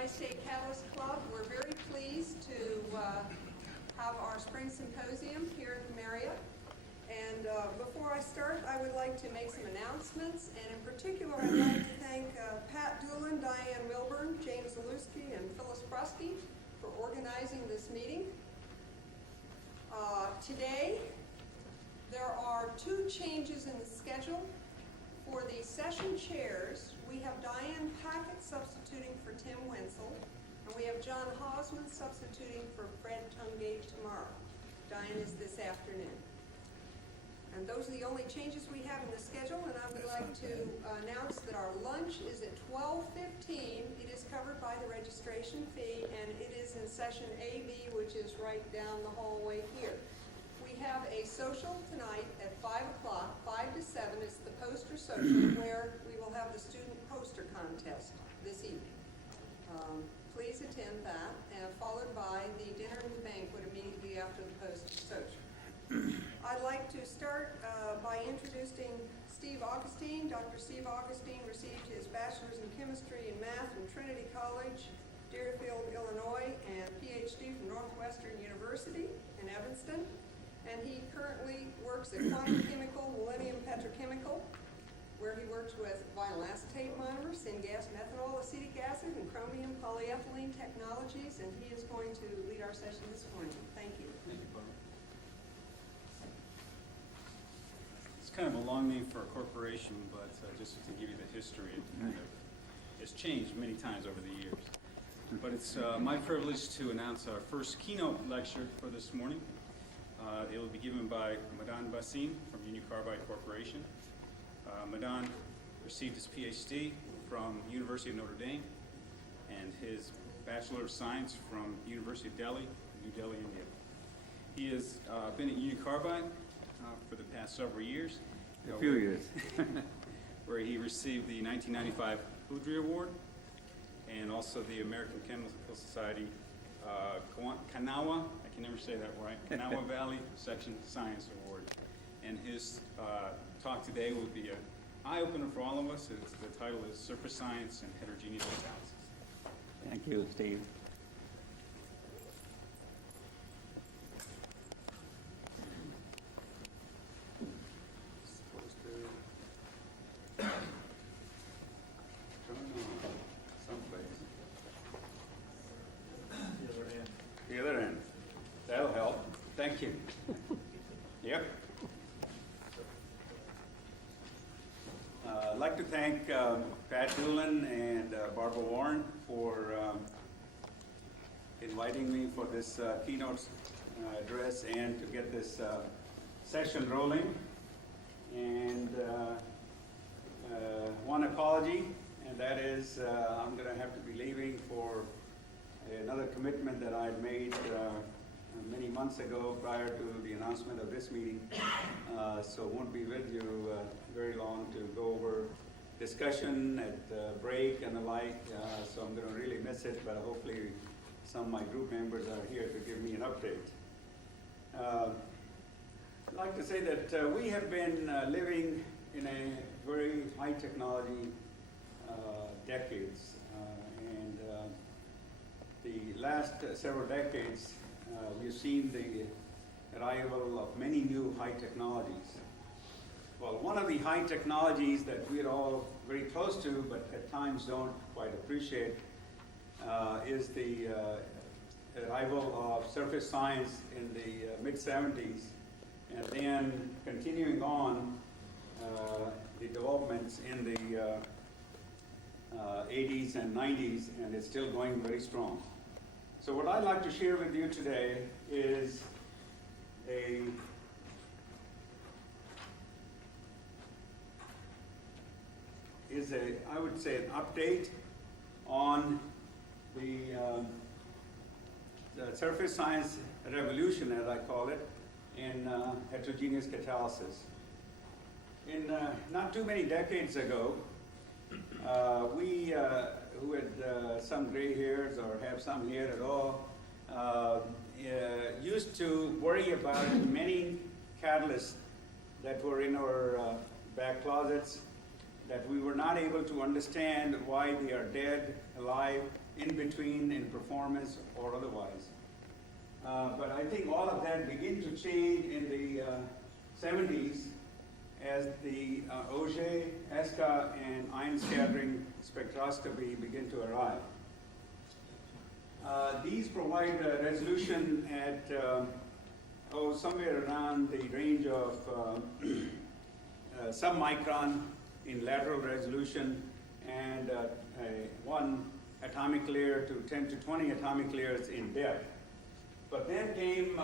Tri-State Catalyst Club. We're very pleased to have our spring symposium here at the Marriott. And before I start, I would like to make some announcements. And in particular, I'd like to thank Pat Doolin, Diane Milburn, James Zaluski, and Phyllis Prusky for organizing this meeting. Today, there are two changes in the schedule. For the session chairs, we have Diane Packett substituting for Tim Wenzel, and we have John Hausman substituting for Fred Tungate tomorrow. Diane is this afternoon. And those are the only changes we have in the schedule, and I would like to announce that our lunch is at 12:15. It is covered by the registration fee, and it is in session AB, which is right down the hallway here. We have a social tonight at 5 o'clock, 5 to 7. It's the poster social where we will have the student poster contest this evening. Please attend that, and followed by the dinner and banquet immediately after the poster social. I'd like to start by introducing Steve Augustine. Dr. Steve Augustine received his bachelor's in chemistry and math from Trinity College, Deerfield, Illinois, and PhD from Northwestern University in Evanston. And he currently works at Quantum Chemical, Millennium Petrochemical, where he works with vinyl acetate monomers, syngas methanol, acetic acid, and chromium polyethylene technologies. And he is going to lead our session this morning. Thank you. Thank you, Barbara. It's kind of a long name for a corporation, but just to give you the history, it kind of has changed many times over the years. But it's my privilege to announce our first keynote lecture for this morning. It will be given by Madan Bhasin from Union Carbide Corporation. Madan received his PhD from University of Notre Dame and his Bachelor of Science from University of Delhi, New Delhi, India. He has been at Union Carbide for the past several years. A few years. Where he received the 1995 Hoodry Award and also the American Chemical Society Kanawha, I can never say that right, Kanawha Valley Section Science Award. And his talk today will be an eye-opener for all of us. The title is Surface Science and Heterogeneous Catalysis. Thank you, Steve. Supposed to turn on someplace. The other end. That'll help. Thank you. Yep. I'd like to thank Pat Doolin and Barbara Warren for inviting me for this keynote address and to get this session rolling. And one apology, and that is I'm going to have to be leaving for another commitment that I had made many months ago prior to the announcement of this meeting. So won't be with you very long to go over discussion at break and the like. So I'm going to really miss it, but hopefully some of my group members are here to give me an update. I'd like to say that we have been living in a very high technology decades, and the last several decades we've seen the arrival of many new high technologies. Well, one of the high technologies that we're all very close to but at times don't quite appreciate is the arrival of surface science in the mid-70s, and then continuing on the developments in the 80s and 90s, and it's still going very strong. So what I'd like to share with you today is I would say an update on the surface science revolution, as I call it, in heterogeneous catalysis. In not too many decades ago, we who had some gray hairs or have some hair at all used to worry about many catalysts that were in our back closets that we were not able to understand why they are dead, alive, in between in performance or otherwise. But I think all of that began to change in the 70s as the Auger, ESCA, and ion scattering spectroscopy begin to arrive. These provide resolution at somewhere around the range of sub-micron in lateral resolution and one atomic layer to 10 to 20 atomic layers in depth. But then came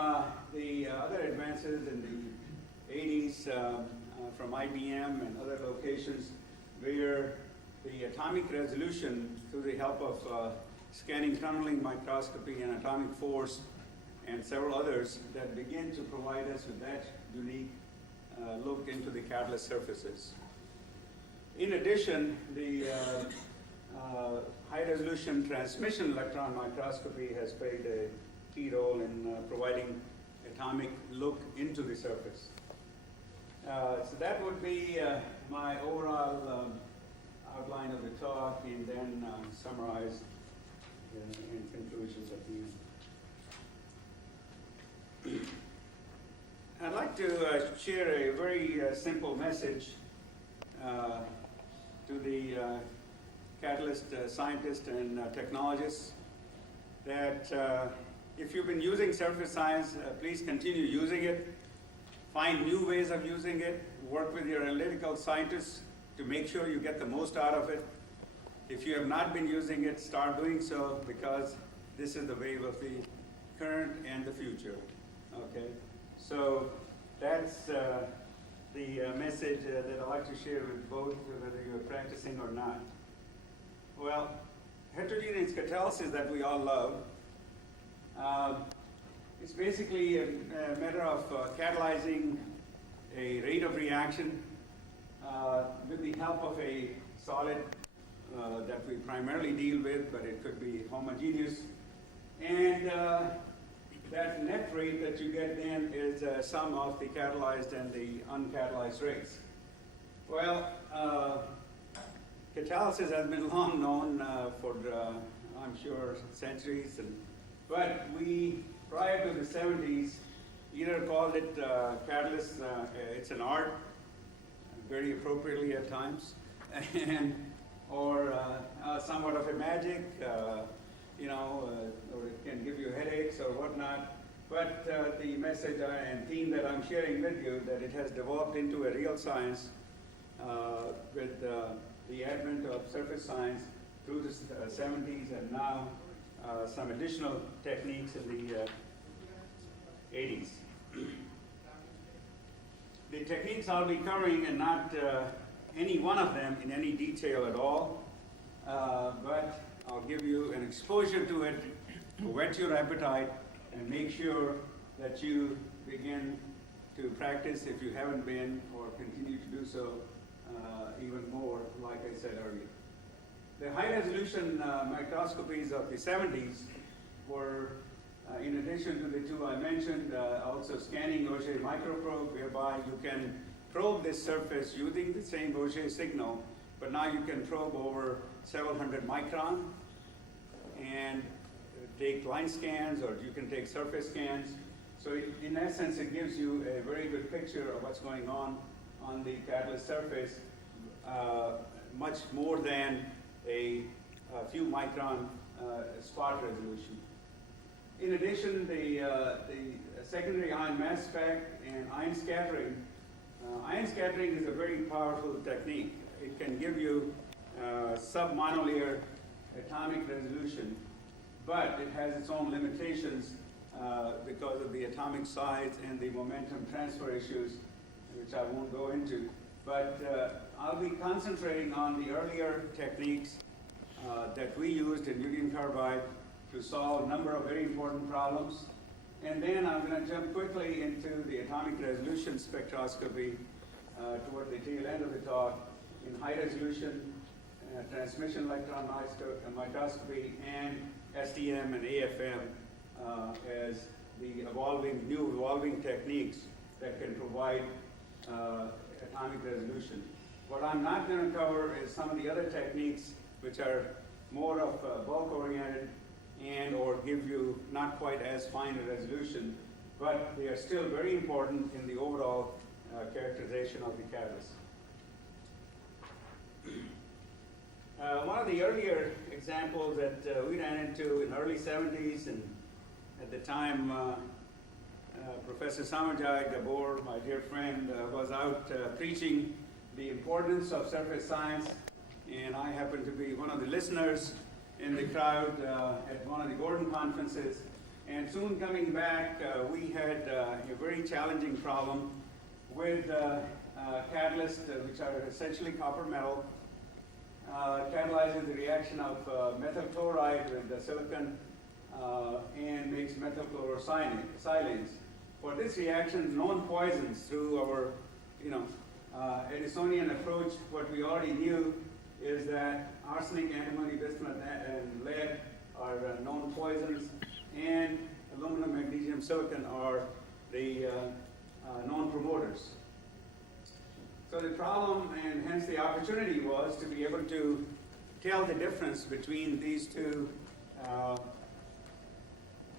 the other advances in the 80s from IBM and other locations where the atomic resolution through the help of scanning tunneling microscopy and atomic force and several others that begin to provide us with that unique look into the catalyst surfaces. In addition, the high-resolution transmission electron microscopy has played a key role in providing atomic look into the surface. So that would be my overall outline of the talk, and then summarize in conclusions at the end. I'd like to share a very simple message to the catalyst scientists and technologists that if you've been using surface science, please continue using it. Find new ways of using it. Work with your analytical scientists to make sure you get the most out of it. If you have not been using it, start doing so, because this is the wave of the current and the future. Okay, so that's the message that I'd like to share with both, whether you're practicing or not. Well, heterogeneous catalysis that we all love, it's basically a matter of catalyzing a rate of reaction with the help of a solid that we primarily deal with, but it could be homogeneous. And that net rate that you get then is a sum of the catalyzed and the uncatalyzed rates. Well, catalysis has been long known for, I'm sure, centuries. But we, prior to the 70s, either called it catalyst, it's an art, very appropriately at times, and or somewhat of a magic, or it can give you headaches or whatnot. But the message and theme that I'm sharing with you, that it has developed into a real science with the advent of surface science through the 70s, and now some additional techniques in the 80s. The techniques I'll be covering, and not any one of them in any detail at all, but I'll give you an exposure to it, whet your appetite, and make sure that you begin to practice if you haven't been, or continue to do so even more, like I said earlier. The high-resolution microscopies of the 70s were, in addition to the two I mentioned, also scanning Auger microprobe, whereby you can probe this surface using the same Auger signal, but now you can probe over several hundred micron and take line scans, or you can take surface scans. So in essence, it gives you a very good picture of what's going on the catalyst surface, much more than a few micron spot resolution. In addition, the secondary ion mass spec and ion scattering. Ion scattering is a very powerful technique. It can give you sub-monolayer atomic resolution, but it has its own limitations because of the atomic size and the momentum transfer issues, which I won't go into. But I'll be concentrating on the earlier techniques that we used in indium carbide to solve a number of very important problems. And then I'm going to jump quickly into the atomic resolution spectroscopy toward the tail end of the talk, in high resolution transmission electron microscopy and STM and AFM as the new evolving techniques that can provide atomic resolution. What I'm not going to cover is some of the other techniques which are more of bulk oriented and or give you not quite as fine a resolution, but they are still very important in the overall characterization of the catalyst. One of the earlier examples that we ran into in early 70s, and at the time Professor Samajai Gabor, my dear friend, was out preaching the importance of surface science, and I happened to be one of the listeners in the crowd at one of the Gordon conferences. And soon coming back, we had a very challenging problem with catalysts, which are essentially copper metal, catalyzes the reaction of methyl chloride with silicon and makes methyl chlorosilanes. For this reaction, known poisons through our, Edisonian approach, what we already knew is that arsenic, antimony, bismuth, and lead are known poisons, and aluminum, magnesium, silicon are the known promoters. So the problem, and hence the opportunity, was to be able to tell the difference between these two.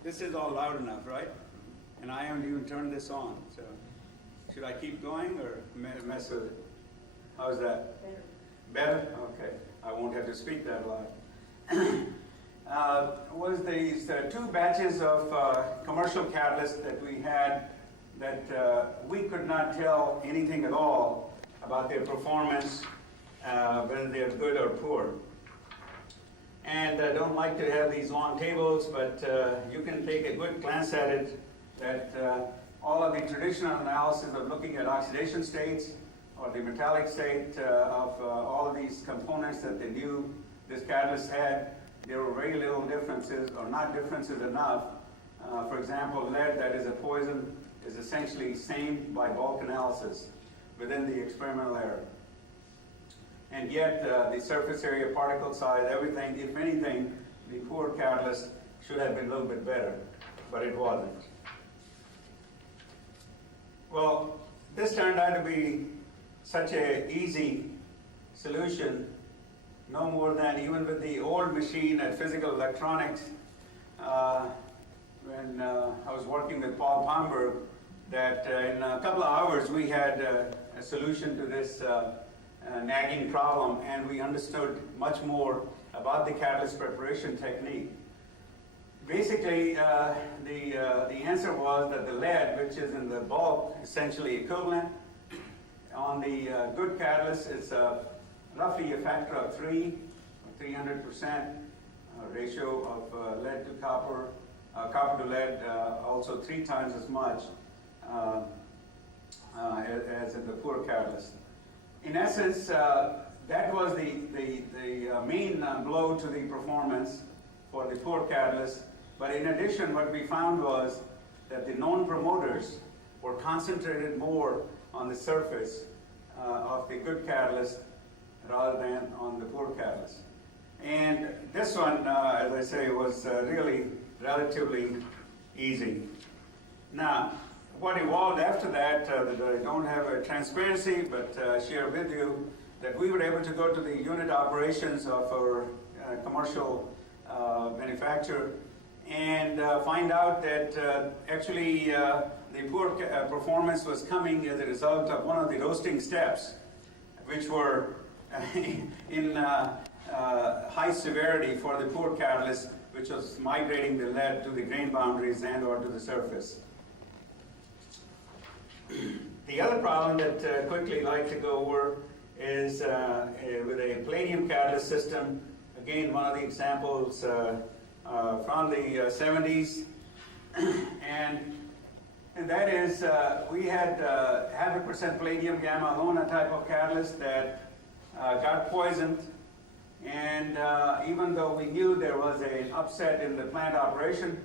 This is all loud enough, right? And I haven't even turned this on. So should I keep going or mess with it? How's that? Better? Okay. I won't have to speak that loud. Was these two batches of commercial catalysts that we had that we could not tell anything at all about their performance, whether they're good or poor. And I don't like to have these long tables, but you can take a good glance at it, that all of the traditional analysis of looking at oxidation states or the metallic state of all of these components that they knew this catalyst had, there were very little differences, or not differences enough. For example, lead, that is a poison, is essentially same by bulk analysis within the experimental error. And yet, the surface area, particle size, everything, if anything, the poor catalyst should have been a little bit better, but it wasn't. Well, this turned out to be such an easy solution, no more than even with the old machine at Physical Electronics, when I was working with Paul Palmberg, that in a couple of hours we had a solution to this nagging problem, and we understood much more about the catalyst preparation technique. Basically, the answer was that the lead, which is in the bulk, essentially equivalent. On the good catalyst, it's roughly a factor of 300% ratio of lead to copper, copper to lead, also 3 times as much as in the poor catalyst. In essence, that was the main blow to the performance for the poor catalyst. But in addition, what we found was that the known promoters were concentrated more on the surface of the good catalyst rather than on the poor catalyst. And this one, as I say, was really relatively easy. Now, what evolved after that, that I don't have a transparency, but share with you, that we were able to go to the unit operations of our commercial manufacturer and find out that actually the poor performance was coming as a result of one of the roasting steps, which were in high severity for the poor catalyst, which was migrating the lead to the grain boundaries and or to the surface. The other problem that quickly I'd like to go over is with a palladium catalyst system. Again, one of the examples from the 70s, and that is we had 0.5% palladium gamma lona type of catalyst that got poisoned, and even though we knew there was an upset in the plant operation,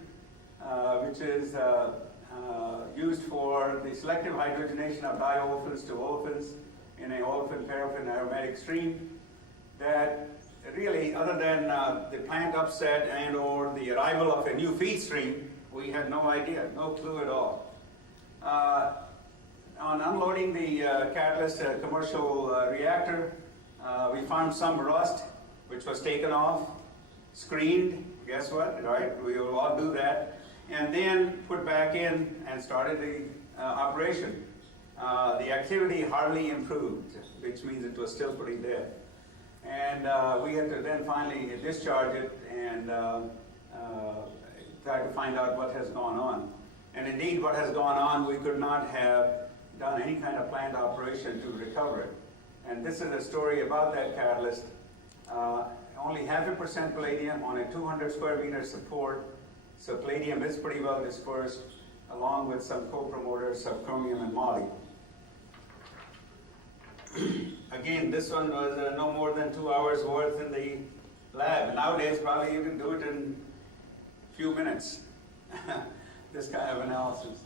which is used for the selective hydrogenation of diolefins to olefins in a olefin-paraffin aromatic stream, that really, other than the plant upset and or the arrival of a new feed stream, we had no idea, no clue at all. On unloading the catalyst commercial reactor, we found some rust, which was taken off, screened, guess what, right? We will all do that. And then put back in and started the operation. The activity hardly improved, which means it was still pretty dead. And we had to then finally discharge it and try to find out what has gone on. And indeed, what has gone on, we could not have done any kind of planned operation to recover it. And this is a story about that catalyst. Only 0.5% palladium on a 200 square meter support. So palladium is pretty well dispersed, along with some co-promoters of chromium and moly. Again, this one was no more than 2 hours worth in the lab. Nowadays, probably you can do it in a few minutes, this kind of analysis.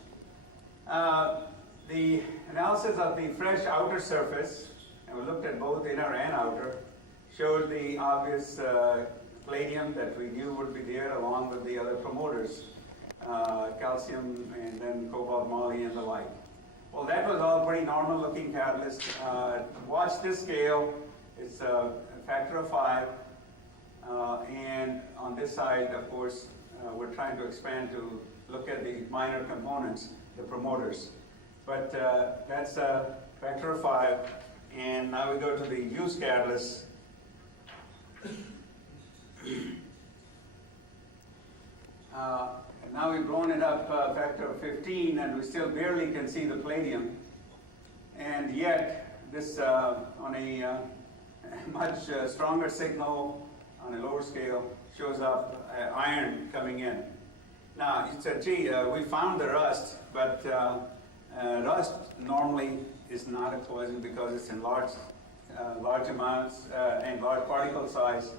The analysis of the fresh outer surface, and we looked at both inner and outer, showed the obvious palladium that we knew would be there along with the other promoters, calcium and then cobalt, moly and the like. Well, that was all pretty normal looking catalyst. Watch this scale, it's a factor of 5. And on this side, of course, we're trying to expand to look at the minor components, the promoters. But that's a factor of 5. And now we go to the use catalyst. And now we've blown it up a factor of 15, and we still barely can see the palladium. And yet, this on a much stronger signal on a lower scale shows up iron coming in. Now, you said, gee, we found the rust, but rust normally is not a poison because it's in large amounts and large particle size,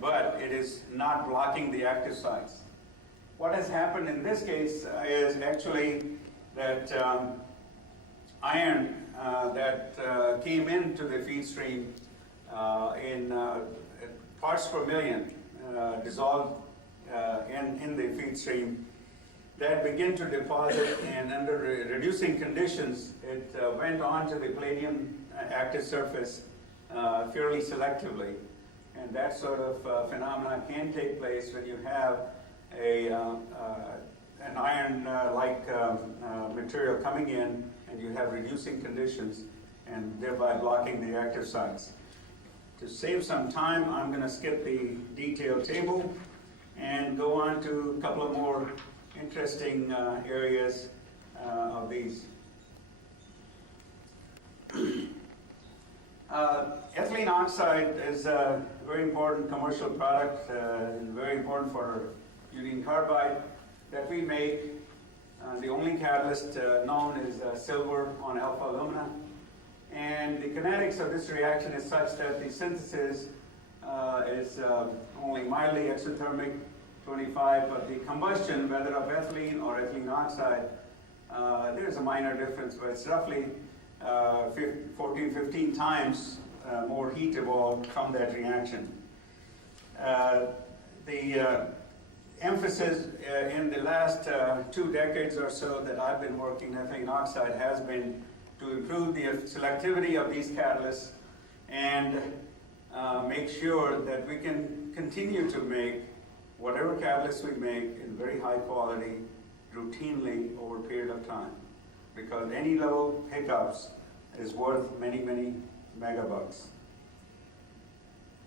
but it is not blocking the active sites. What has happened in this case is actually that iron that came into the feed stream in parts per million dissolved in the feed stream, that began to deposit, and under reducing conditions, it went onto the palladium active surface fairly selectively. And that sort of phenomena can take place when you have an iron-like material coming in and you have reducing conditions and thereby blocking the active sites. To save some time, I'm going to skip the detailed table and go on to a couple of more interesting areas of these. Ethylene oxide is a very important commercial product and very important for union carbide that we make. The only catalyst known is silver on alpha alumina. And the kinetics of this reaction is such that the synthesis is only mildly exothermic, 25, but the combustion, whether of ethylene or ethylene oxide, there's a minor difference, but it's roughly 14, 15 times more heat evolved from that reaction. The emphasis in the last 2 decades or so that I've been working ethylene oxide has been to improve the selectivity of these catalysts and make sure that we can continue to make whatever catalysts we make in very high quality routinely over a period of time. Because any little hiccups is worth many, many megabucks.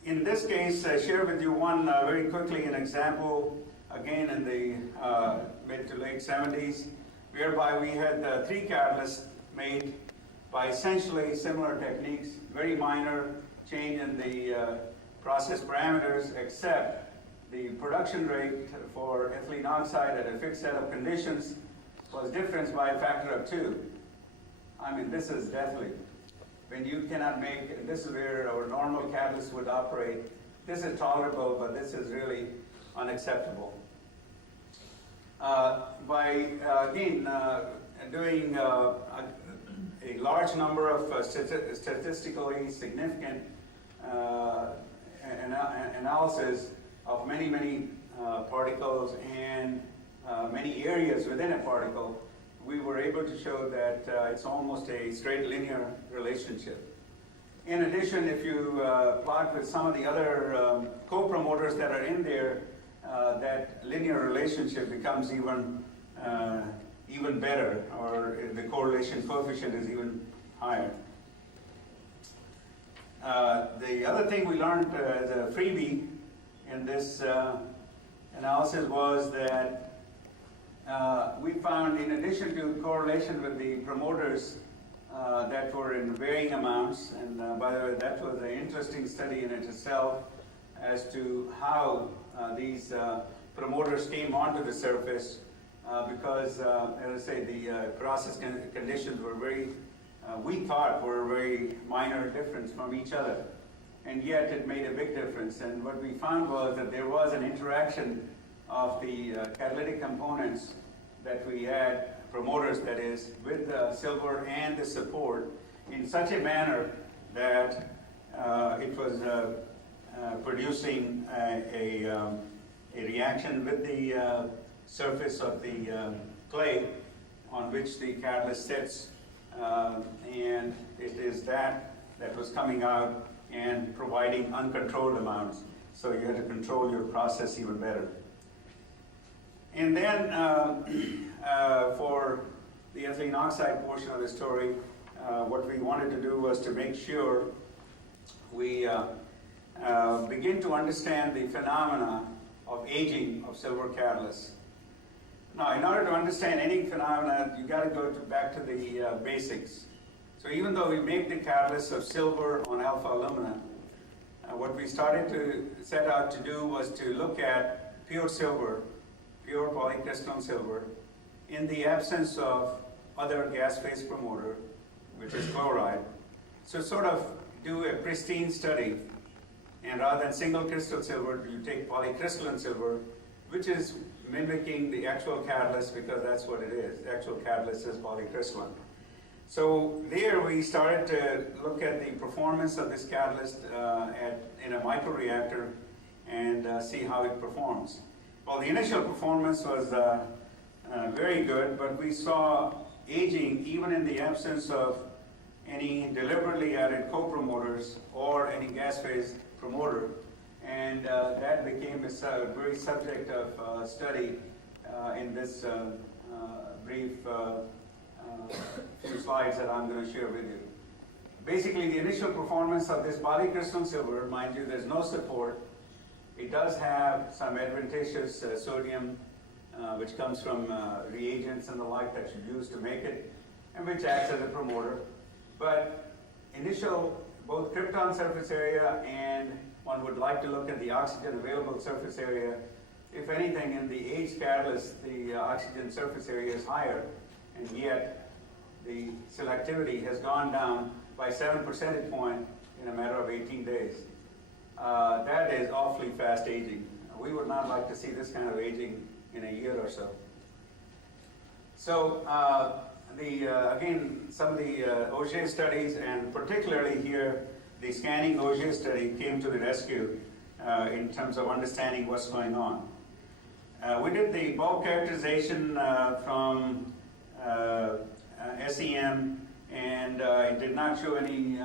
In this case, I share with you one very quickly an example, again in the mid to late 70s, whereby we had 3 catalysts made by essentially similar techniques, very minor change in the process parameters, except the production rate for ethylene oxide at a fixed set of conditions was different by a factor of 2. I mean, this is deathly. When you cannot make, this is where our normal catalyst would operate. This is tolerable, but this is really unacceptable. By, again, doing a large number of statistically significant analysis of many, many particles and many areas within a particle, we were able to show that it's almost a straight linear relationship. In addition, if you plot with some of the other co-promoters that are in there, that linear relationship becomes even better, or the correlation coefficient is even higher. The other thing we learned as a freebie in this analysis was that we found, in addition to correlation with the promoters that were in varying amounts, and by the way, that was an interesting study in itself as to how these promoters came onto the surface, because, as I say, the process conditions were very, we thought were very minor difference from each other, and yet it made a big difference. And what we found was that there was an interaction of the catalytic components that we had, promoters that is, with the silver and the support in such a manner that it was producing a reaction with the surface of the clay on which the catalyst sits, and it is that was coming out and providing uncontrolled amounts. So you had to control your process even better. And then for the ethylene oxide portion of the story, what we wanted to do was to make sure we begin to understand the phenomena of aging of silver catalysts. Now, in order to understand any phenomena, you got to go back to the basics. So even though we make the catalyst of silver on alpha alumina, what we started to set out to do was to look at pure silver, pure polycrystalline silver, in the absence of other gas phase promoter, which is chloride. So sort of do a pristine study, and rather than single crystal silver, you take polycrystalline silver, which is mimicking the actual catalyst, because that's what it is. The actual catalyst is polycrystalline. So there we started to look at the performance of this catalyst in a microreactor and see how it performs. Well, the initial performance was very good, but we saw aging even in the absence of any deliberately added co-promoters or any gas phase promoter, and that became a very subject of study in this brief few slides that I'm going to share with you. Basically, the initial performance of this polycrystalline silver, mind you, there's no support. It does have some advantageous sodium, which comes from reagents and the like that you use to make it, and which acts as a promoter. But initial, both krypton surface area and one would like to look at the oxygen available surface area. If anything, in the aged catalyst, the oxygen surface area is higher, and yet the selectivity has gone down by 7 percentage points in a matter of 18 days. That is awfully fast aging. We would not like to see this kind of aging in a year or so. So again, some of the Auger studies, and particularly here, the scanning Auger study came to the rescue in terms of understanding what's going on. We did the bulk characterization from SEM, and it did not show any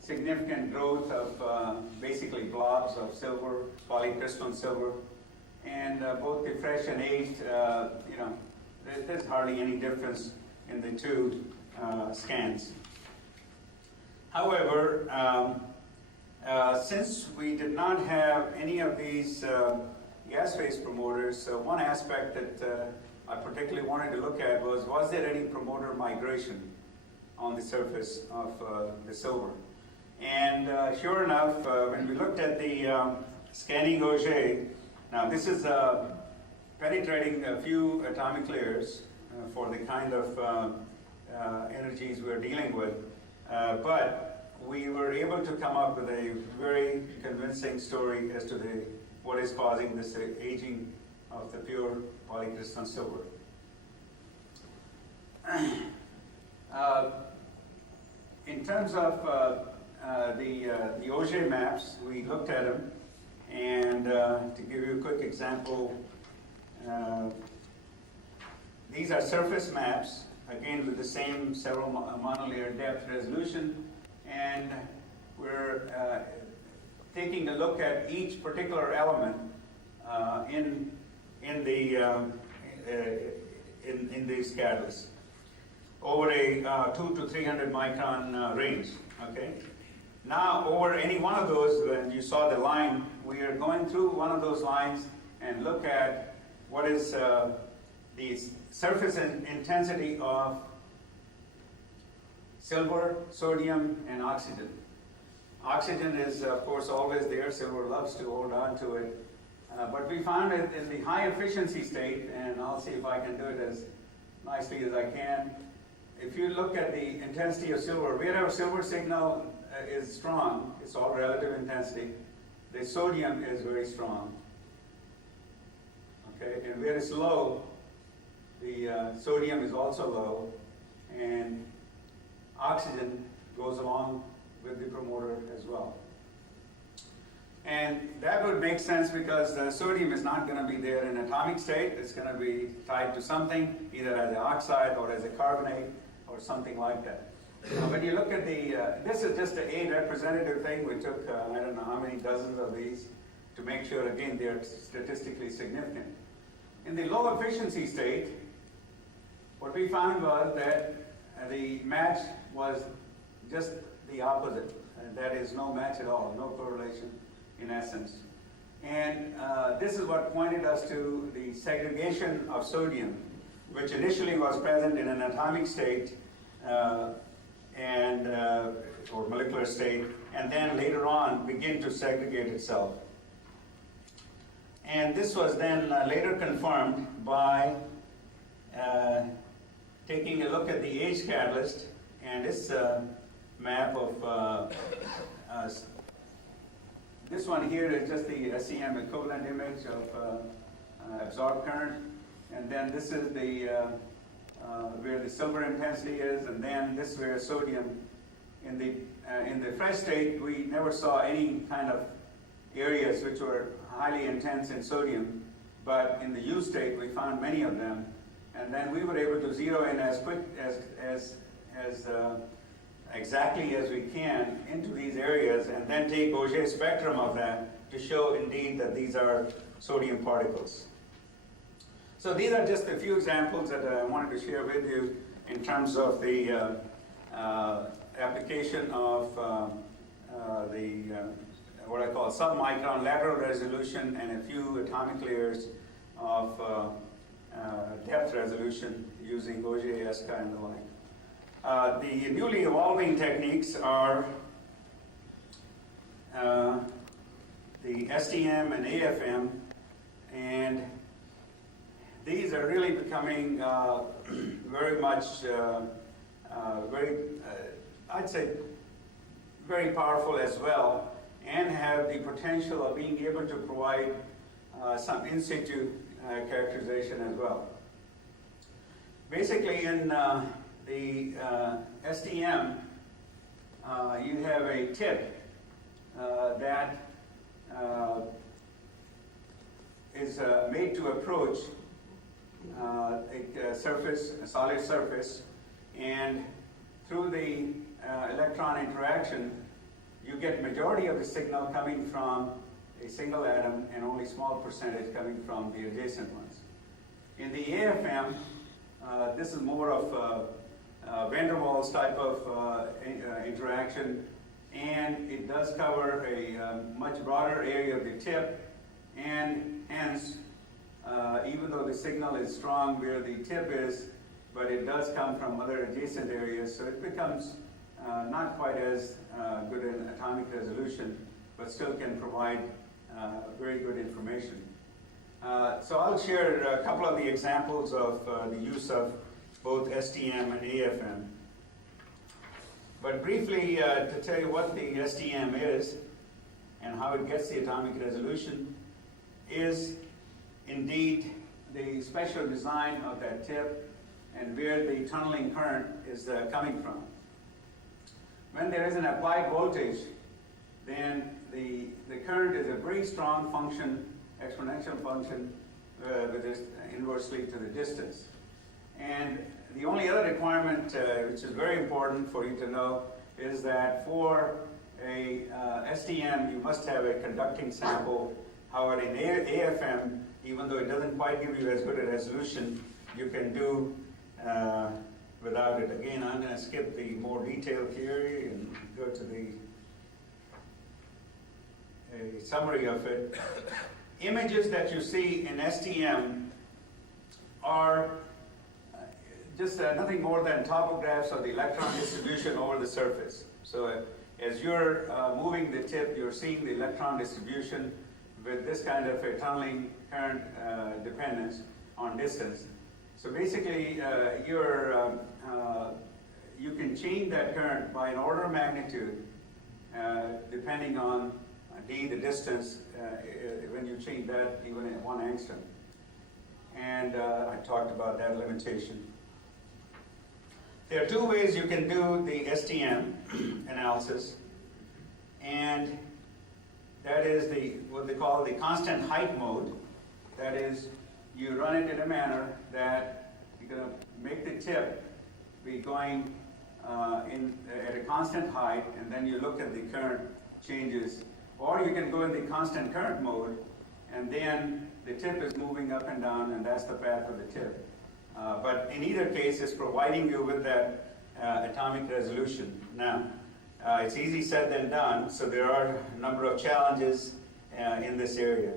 significant growth of basically blobs of silver, polycrystalline silver, and both the fresh and aged, there's hardly any difference in the two scans. However, since we did not have any of these gas phase promoters, one aspect that I particularly wanted to look at was there any promoter migration on the surface of the silver? And sure enough, when we looked at the scanning Auger, now this is penetrating a few atomic layers for the kind of energies we're dealing with, but we were able to come up with a very convincing story as to what is causing this aging of the pure polycrystalline silver. In terms of the Auger maps, we looked at them, and to give you a quick example, these are surface maps, again with the same several monolayer depth resolution, and we're taking a look at each particular element in these catalysts over a 2 to 300 micron range. Okay. Now, over any one of those, when you saw the line, we are going through one of those lines and look at what is the surface intensity of silver, sodium, and oxygen. Oxygen is, of course, always there. Silver loves to hold on to it. But we found it in the high efficiency state, and I'll see if I can do it as nicely as I can. If you look at the intensity of silver, wherever silver signal is strong, it's all relative intensity. The sodium is very strong. Okay, and where it's low, the sodium is also low, and oxygen goes along with the promoter as well. And that would make sense because the sodium is not going to be there in atomic state. It's going to be tied to something, either as an oxide or as a carbonate or something like that. When you look at this is just a representative thing. We took, I don't know how many dozens of these to make sure, again, they're statistically significant. In the low efficiency state, what we found was that the match was just the opposite. That is no match at all, no correlation in essence. And this is what pointed us to the segregation of sodium, which initially was present in an atomic state or molecular state, and then later on begin to segregate itself. And this was then later confirmed by taking a look at the H catalyst and its map of this one here is just the SEM equivalent image of absorbed current, and then this is the where the silver intensity is, and then this is where sodium. In the fresh state, we never saw any kind of areas which were highly intense in sodium, but in the U state, we found many of them, and then we were able to zero in as quick as exactly as we can into these areas, and then take Auger spectrum of that to show indeed that these are sodium particles. So these are just a few examples that I wanted to share with you in terms of the application of what I call submicron lateral resolution and a few atomic layers of depth resolution using Auger, ESCA, and the like. The newly evolving techniques are the STM and AFM, and these are really becoming very much, I'd say, very powerful as well, and have the potential of being able to provide some in situ characterization as well. Basically, in the STM, you have a tip that is made to approach a surface, a solid surface, and through the electron interaction, you get majority of the signal coming from a single atom and only small percentage coming from the adjacent ones. In the AFM, this is more of van der Waals type of interaction, and it does cover a much broader area of the tip, and hence, even though the signal is strong where the tip is, but it does come from other adjacent areas, so it becomes not quite as good an atomic resolution, but still can provide very good information. So I'll share a couple of the examples of the use of both STM and AFM. But briefly, to tell you what the STM is and how it gets the atomic resolution is indeed the special design of that tip and where the tunneling current is coming from. When there is an applied voltage, then the current is a very strong function, exponential function, with this inversely to the distance. And the only other requirement, which is very important for you to know, is that for a STM, you must have a conducting sample. However, in AFM, even though it doesn't quite give you as good a resolution, you can do without it. Again, I'm going to skip the more detailed theory and go to a summary of it. Images that you see in STM are just nothing more than topographs of the electron distribution over the surface. So as you're moving the tip, you're seeing the electron distribution with this kind of a tunneling current dependence on distance. So basically, you can change that current by an order of magnitude depending on d, the distance, when you change that even at 1 angstrom. And I talked about that limitation. There are two ways you can do the STM analysis, and that is what they call the constant height mode. That is, you run it in a manner that you're going to make the tip be going at a constant height, and then you look at the current changes. Or you can go in the constant current mode, and then the tip is moving up and down, and that's the path of the tip. But in either case, it's providing you with that atomic resolution. Now, it's easy said than done, so there are a number of challenges in this area.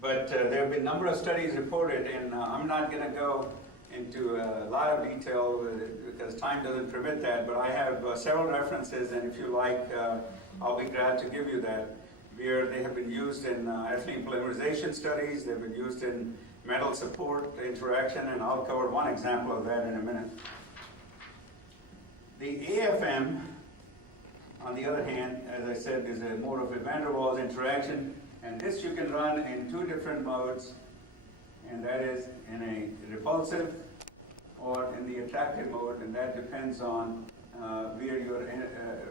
But there have been a number of studies reported, and I'm not going to go into a lot of detail because time doesn't permit that, but I have several references, and if you like, I'll be glad to give you that, where they have been used in ethylene polymerization studies, they've been used in metal support interaction, and I'll cover one example of that in a minute. The AFM, on the other hand, as I said, is a mode of a van der Waals interaction, and this you can run in two different modes, and that is in a repulsive or in the attractive mode, and that depends on where you're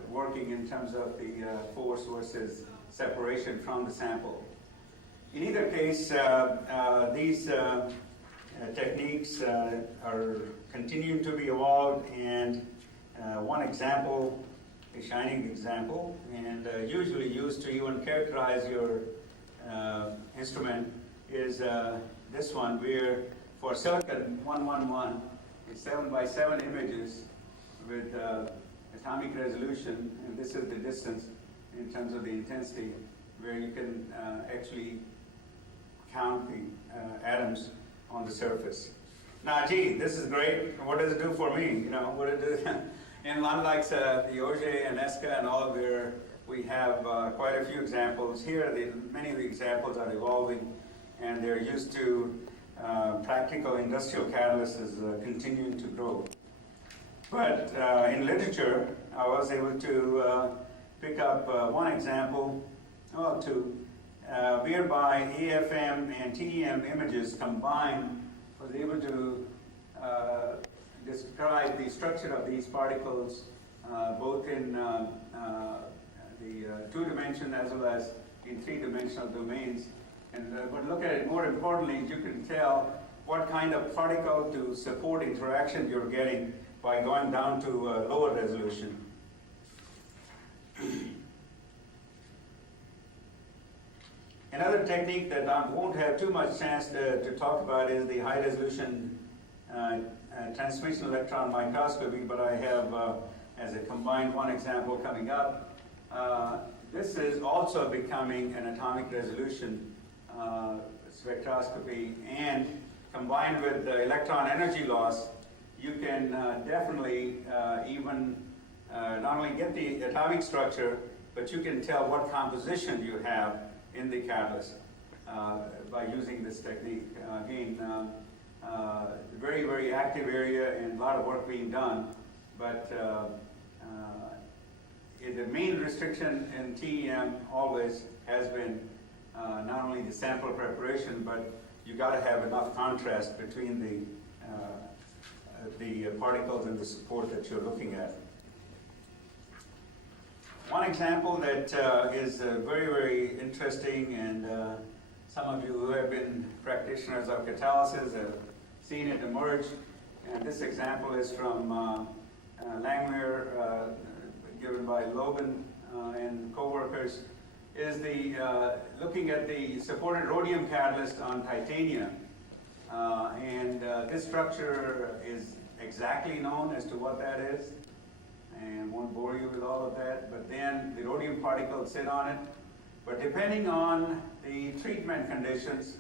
working in terms of the force versus separation from the sample. In either case, these techniques are continuing to be evolved, and one example, a shining example, and usually used to even characterize your instrument is this one, where for silicon 111, it's 7 by 7 images with atomic resolution, and this is the distance in terms of the intensity, where you can actually count the atoms on the surface. Now, gee, this is great. What does it do for me? You know, what it does, and unlike the Auger and ESCA and all, where we have quite a few examples here, many of the examples are evolving, and they're used to practical industrial catalysis continuing to grow. But in literature, I was able to pick up one example, well, two, whereby AFM and TEM images combined was able to describe the structure of these particles both in the 2-dimension as well as in 3-dimensional domains. And but look at it more importantly, you can tell what kind of particle to support interaction you're getting by going down to lower resolution. Another technique that I won't have too much chance to talk about is the high resolution transmission electron microscopy, but I have as a combined one example coming up. This is also becoming an atomic resolution spectroscopy, and combined with the electron energy loss, you can definitely even not only get the atomic structure, but you can tell what composition you have in the catalyst by using this technique. Again, very, very active area and a lot of work being done, but the main restriction in TEM always has been not only the sample preparation, but you got to have enough contrast between the particles and the support that you're looking at. One example that is very, very interesting, and some of you who have been practitioners of catalysis have seen it emerge, and this example is from Langmuir given by Logan and co-workers is the looking at the supported rhodium catalyst on titanium. This structure is exactly known as to what that is, and won't bore you with all of that, but then the rhodium particles sit on it. But depending on the treatment conditions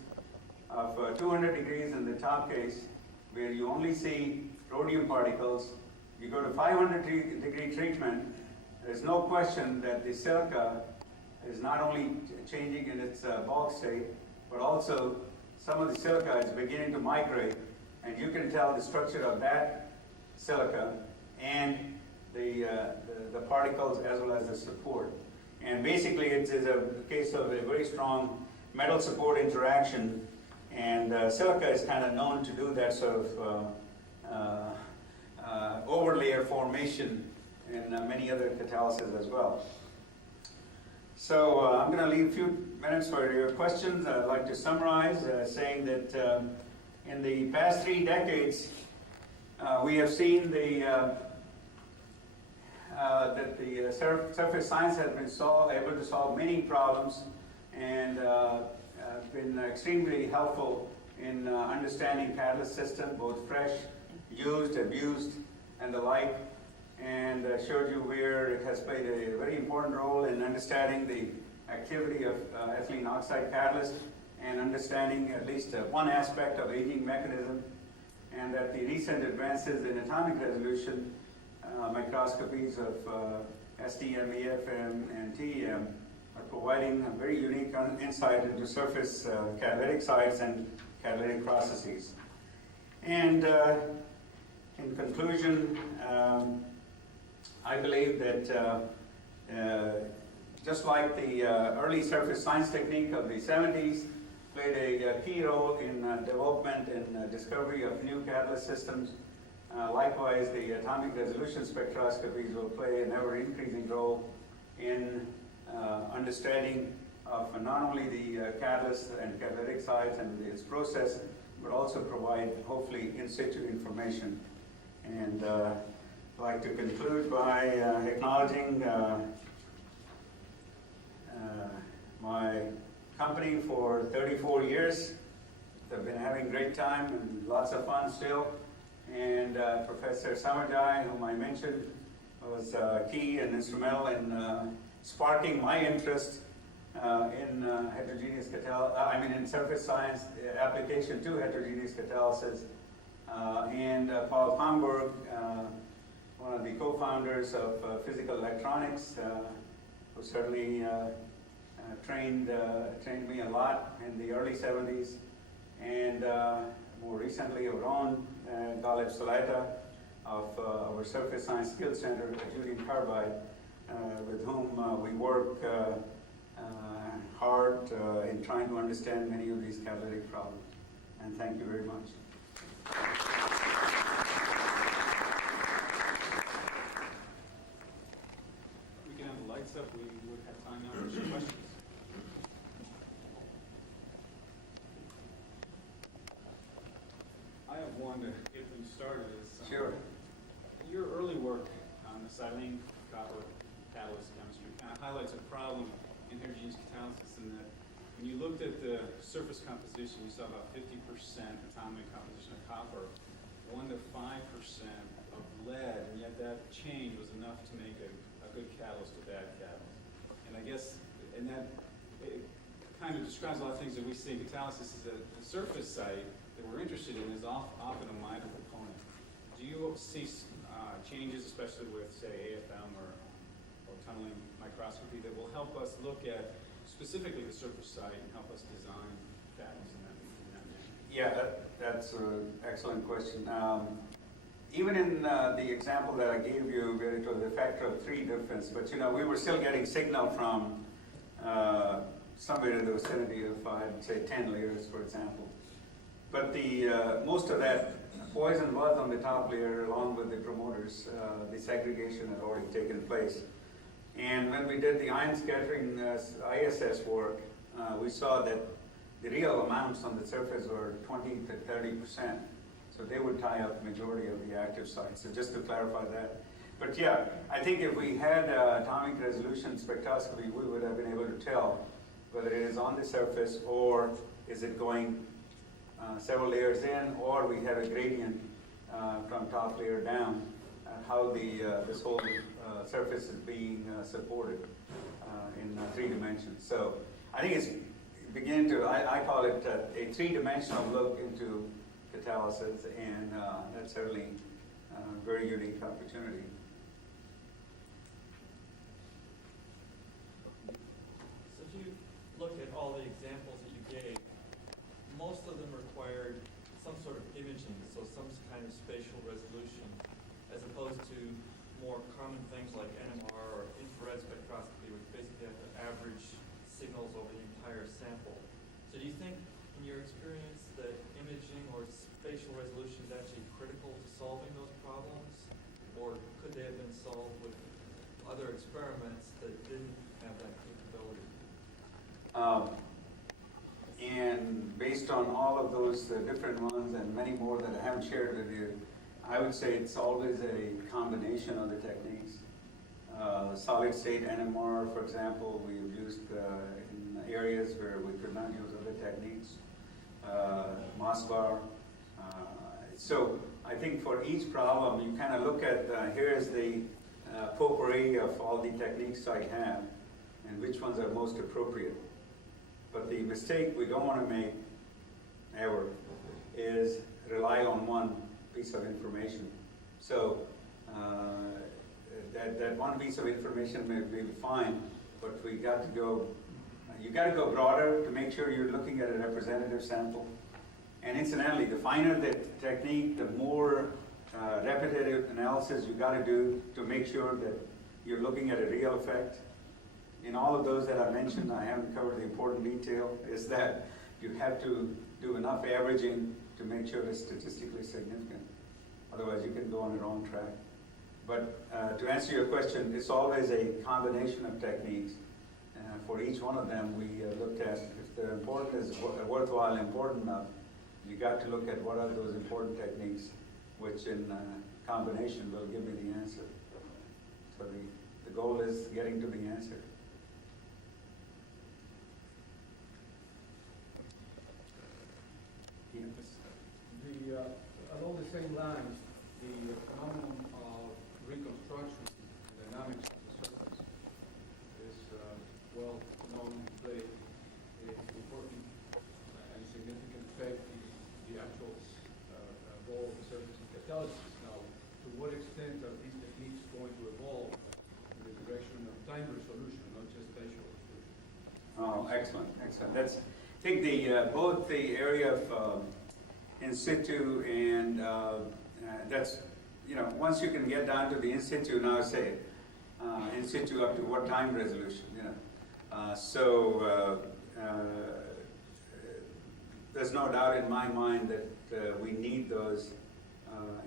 of 200 degrees in the top case, where you only see rhodium particles, you go to 500 degree treatment, there's no question that the silica is not only changing in its bulk state, but also some of the silica is beginning to migrate, and you can tell the structure of that silica and the particles as well as the support. And basically it is a case of a very strong metal support interaction, and silica is kind of known to do that sort of overlayer formation in many other catalysis as well. So I'm going to leave a few minutes for your questions. I'd like to summarize saying that in the past 3 decades, we have seen that the surface science has been able to solve many problems, and been extremely helpful in understanding catalyst system, both fresh, used, abused, and the like, and showed you where it has played a very important role in understanding the activity of ethylene oxide catalyst and understanding at least one aspect of aging mechanism, and that the recent advances in atomic resolution microscopies of STM, EFM, and TEM are providing a very unique insight into surface catalytic sites and catalytic processes. And in conclusion, I believe that just like the early surface science technique of the 70s played a key role in development and discovery of new catalyst systems, likewise the atomic resolution spectroscopies will play an ever-increasing role in understanding of not only the catalyst and catalytic sites and its process, but also provide, hopefully, in situ information. And I'd like to conclude by acknowledging my company for 34 years. I've been having a great time and lots of fun still. And Professor Samarjai, whom I mentioned, was key and instrumental in sparking my interest in heterogeneous catalysis, in surface science application to heterogeneous catalysis. And Paul Hamburg, one of the co-founders of physical electronics, who certainly trained me a lot in the early 70s, and more recently Ron Galeb Saleta of our Surface Science Skills Center at Julian Carbide, with whom we work hard in trying to understand many of these catalytic problems. And thank you very much. We can have the lights up. We would have time now for some questions. I have one to get them started. Sure. Your early work on the silane copper catalyst chemistry kind of highlights a problem in heterogeneous catalysis in that when you looked at the surface composition, you saw about 50% atomic composition of copper, 1 to 5% of lead, and yet that change was enough to make a good catalyst a bad catalyst. And I guess, and that it kind of describes a lot of things that we see in catalysis is that the surface site that we're interested in is often a minor component. Do you see changes, especially with, say, AFM or tunneling microscopy, that will help us look at specifically the surface site and help us design catalysts in that manner? Yeah, that's an excellent question. Even in the example that I gave you, where it was a factor of 3 difference, but we were still getting signal from somewhere in the vicinity of, I'd say, 10 layers, for example. But the most of that poison was on the top layer along with the promoters. The segregation had already taken place. And when we did the ion scattering ISS work, we saw that the real amounts on the surface were 20 to 30%. So they would tie up majority of the active sites. So just to clarify that. But yeah, I think if we had atomic resolution spectroscopy, we would have been able to tell whether it is on the surface or is it going several layers in, or we have a gradient from top layer down, how this whole surface is being supported in 3 dimensions. So I think it's beginning to, I call it a 3-dimensional look into catalysis, and that's certainly a very unique opportunity. So if you look at all the examples that you gave, most of them required some sort of imaging, so some kind of spatial resolution, as opposed to more common things like NMR or infrared spectroscopy, which basically have to average signals over the entire sample. So do you think, in your experience, that imaging or spatial resolution is actually critical to solving those problems? Or could they have been solved with other experiments that didn't have that capability? And based on all of those different ones and many more that I haven't shared with you, I would say it's always a combination of the techniques. Solid state NMR, for example, we've used in areas where we could not use other techniques. MOSBAR. So I think for each problem, you kind of look at, here's the potpourri of all the techniques I have, and which ones are most appropriate. But the mistake we don't want to make, ever, is rely on one piece of information. So that one piece of information may be fine, but we got to go, you got to go broader to make sure you're looking at a representative sample. And incidentally, the finer the technique, the more repetitive analysis you got to do to make sure that you're looking at a real effect. In all of those that I mentioned, I haven't covered the important detail, is that you have to do enough averaging to make sure it's statistically significant. Otherwise, you can go on the wrong track. But to answer your question, it's always a combination of techniques. For each one of them, we looked at if the important is worthwhile, important enough, you got to look at what are those important techniques, which in combination will give me the answer. So the goal is getting to the answer. Along the same lines, the phenomenon of reconstruction and dynamics of the surface is well known to play an important and significant effect in the actual role of the surface in catalysis. Now, to what extent are these techniques going to evolve in the direction of time resolution, not just spatial resolution? Oh, excellent, excellent. I think both the area of in situ and that's, once you can get down to the in situ, now I say in situ up to what time resolution, So there's no doubt in my mind that we need those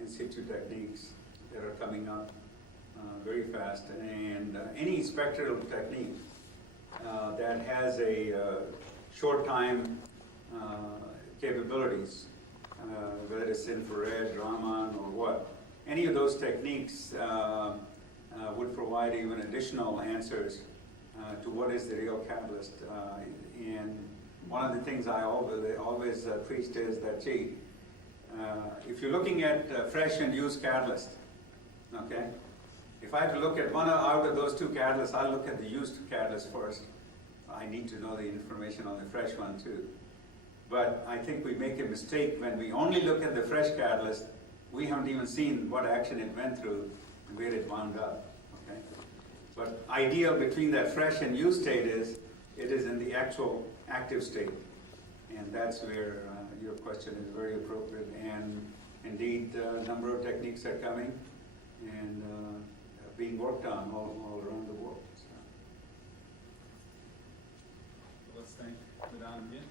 in situ techniques that are coming up very fast. And any spectral technique that has a short time capabilities, whether it's infrared, Raman, or what, any of those techniques would provide even additional answers to what is the real catalyst. And one of the things I always preached is that, if you're looking at fresh and used catalyst, okay, if I have to look at one out of those two catalysts, I'll look at the used catalyst first. I need to know the information on the fresh one too. But I think we make a mistake when we only look at the fresh catalyst. We haven't even seen what action it went through and where it wound up. Okay? But ideal between that fresh and used state is it is in the actual active state. And that's where your question is very appropriate. And indeed, a number of techniques are coming and being worked on all around the world. So. Let's thank Madan again.